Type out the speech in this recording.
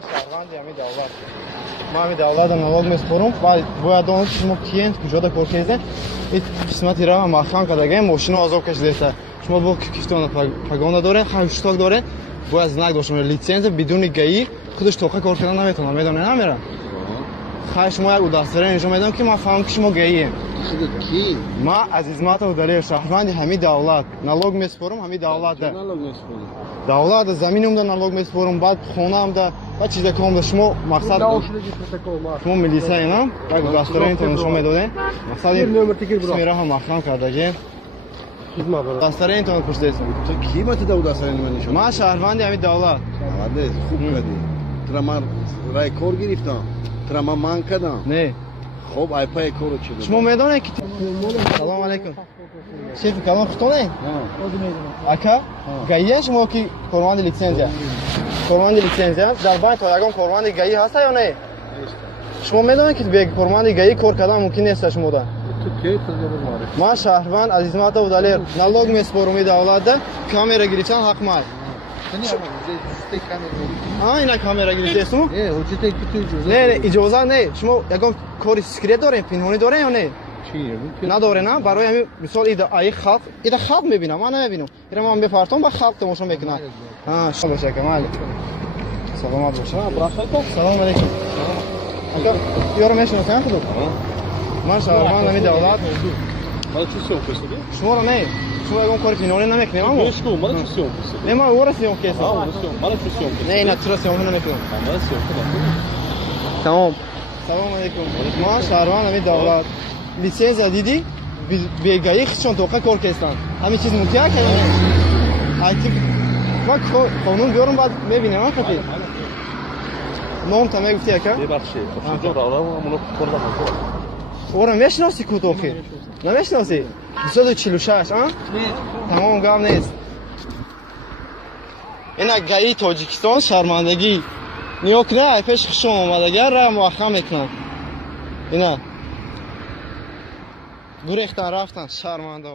شهروندی همین دولت ما همین دولت налог میسپارم و باید دانست شما کیند کجا کار کردین این قسمتی را مخفن کردگی ماشینا آزاد کشیده شما با کیفتون پگانا داره هشتاگ داره باید زنگ داشته لیسانس بدون گایی خودش توقع کار کردن نمیتونه میدونه نمیره خواهش شما یک دستوری نشون میدم که ما فهم که شما گاییم کی ما عزیزمات وداری شهروندی همین دولت налог میسپارم همین دولت ده دولت زمینم ده налог میسپارم بعد خونم ده بعد چیزا کام ده شما مقصد شما ملیسا اینا یک دستوری تو نشون میدادین مقصد اسم را هم مخفن کردگی دستوری اینتون پشت است تو کی مت دو دستوری نشون ما شهروندی همین دولت آده خوب کردی ترا رای کار گرفتم ترا من کردم نه خب ای پای کارو چه شما میدونه که سلام علیکم شیف کلام خطونه اکا گایه شما کی کارمند لیسانس کارمند لیسانس در باید تا یگان کارمند گایی هست یا نه شما میدونه که به کارمند گایی کار کردن ممکن نیست شما ده ما شهروند عزیزمات و دلیر налог میسپارم دولت ده کامera گرفتن حق مال اینا کامera گرفتم نه اجازه نه شما یگان کاری سکرت دارین پنهانی دارین یا نه نداره نه برای همین مثال ای خلق خلق میبینم من نمیبینم اینا من بفرستم با خلق تماشا میکنم شما باشه کمال سلامت باشه سلام علیکم یارو میشناسن خودت من شهروند همین دولت مال چی سیون کسی شما رو نه شما اون کاری پنهانی نمیکنیم اما مال چی سیون کسی نه ما اون سیون کسی مال چی سیون نه نه چرا سیون نمیکنیم مال سیون تمام سلام علیکم ما شهروند همین دولت لیسانس دیدی بیگایی خودشون توقع کار کردن همین چیز ممکنه که حتی ما قانون بیارم بعد میبینم من خیلی نام تمام گفتی اکا ببخشید خب شما را اونو کار دارم اورا میشناسی کوتاه که نمیشناسی 246 ها تمام گام نیست اینا گایی تاجیکستان شرمندگی نیوک نه پیش خشم اومدگی را مؤخر میکنن اینا گریختن رفتن شرمنده